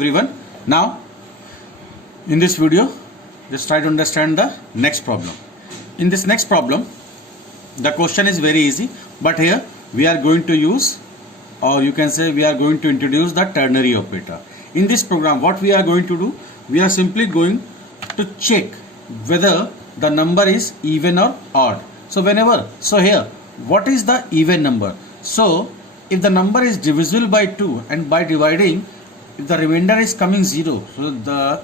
everyone. Now in this video just try to understand the next problem. In this next problem the question is very easy, but here we are going to use, or you can say we are going to introduce the ternary operator. In this program what we are going to do, we are simply going to check whether the number is even or odd. So here what is the even number? So if the number is divisible by 2 and by dividing, if the remainder is coming 0, so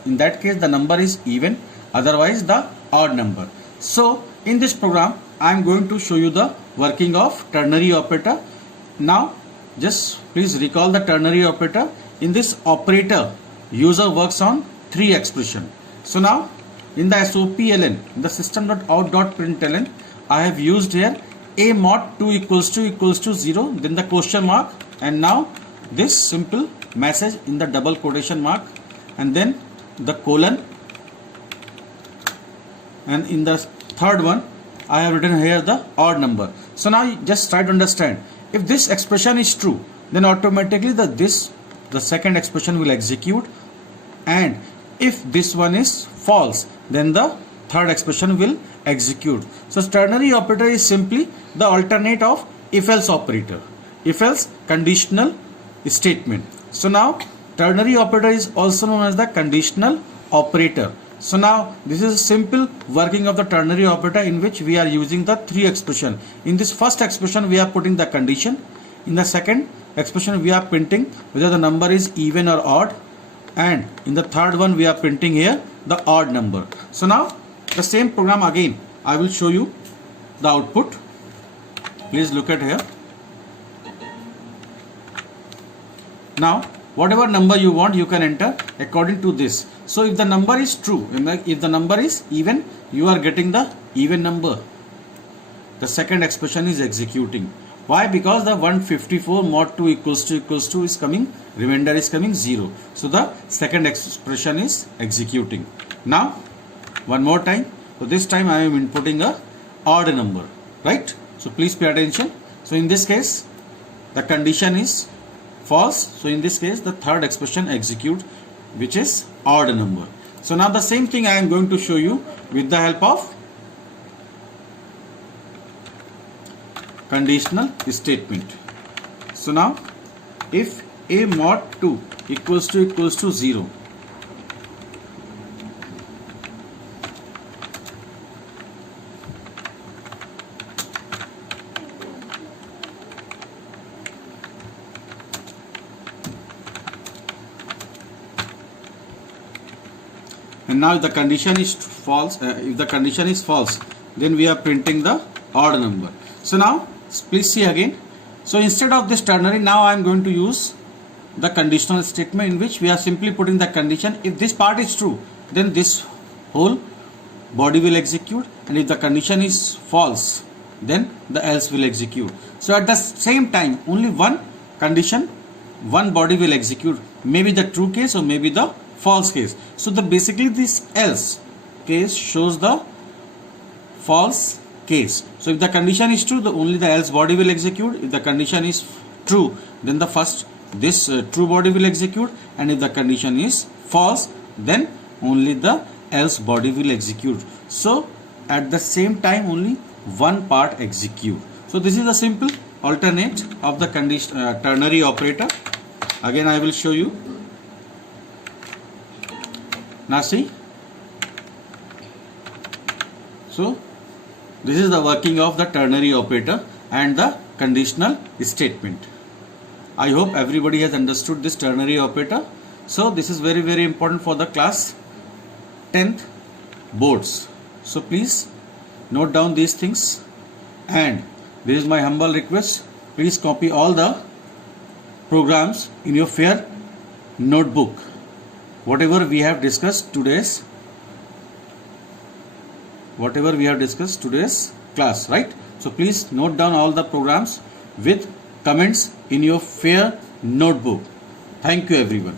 in that case the number is even, otherwise the odd number. So in this program I am going to show you the working of ternary operator. Now just please recall the ternary operator. In this operator user works on 3 expression. So now in the SOPLN, in the system.out.println, I have used here a mod 2 equals to 0, then the question mark, and now this simple message in the double quotation mark, and then the colon, and in the third one I have written here the odd number. So now you just try to understand, if this expression is true, then automatically the second expression will execute, and if this one is false, then the third expression will execute. So ternary operator is simply the alternate of if-else operator, if-else conditional statement. So now ternary operator is also known as the conditional operator. So now this is a simple working of the ternary operator, in which we are using the 3 expression. In this first expression we are putting the condition. In the second expression we are printing whether the number is even or odd, and in the third one we are printing here the odd number. So now the same program again I will show you the output. Please look at here. Now whatever number you want you can enter according to this. So if the number is true, if the number is even, you are getting the even number. The second expression is executing. Why? Because the 154 mod 2 equals to is coming, remainder is coming 0. So the second expression is executing. Now one more time. So this time I am inputting a odd number, right? So please pay attention. So in this case the condition is false. So in this case the third expression executes, which is odd number. So now the same thing I am going to show you with the help of conditional statement. So now if a mod 2 equals to 0, and now if the condition is false, then we are printing the odd number. So now please see again. So instead of this ternary, now I am going to use the conditional statement, in which we are simply putting the condition. If this part is true, then this whole body will execute, and if the condition is false, then the else will execute. So at the same time only one condition, one body will execute, maybe the true case or maybe the false case. So basically this else case shows the false case. So if the condition is true, only the else body will execute. If the condition is true, then the first true body will execute, and if the condition is false, then only the else body will execute. So at the same time only one part execute. So this is the simple alternate of the ternary operator. Again I will show you. Now see, so this is the working of the ternary operator and the conditional statement. I hope everybody has understood this ternary operator. So this is very, very important for the class 10th boards. So please note down these things, and this is my humble request, please copy all the programs in your fair notebook. Whatever we have discussed today's class, right? So please note down all the programs with comments in your fair notebook. Thank you everyone.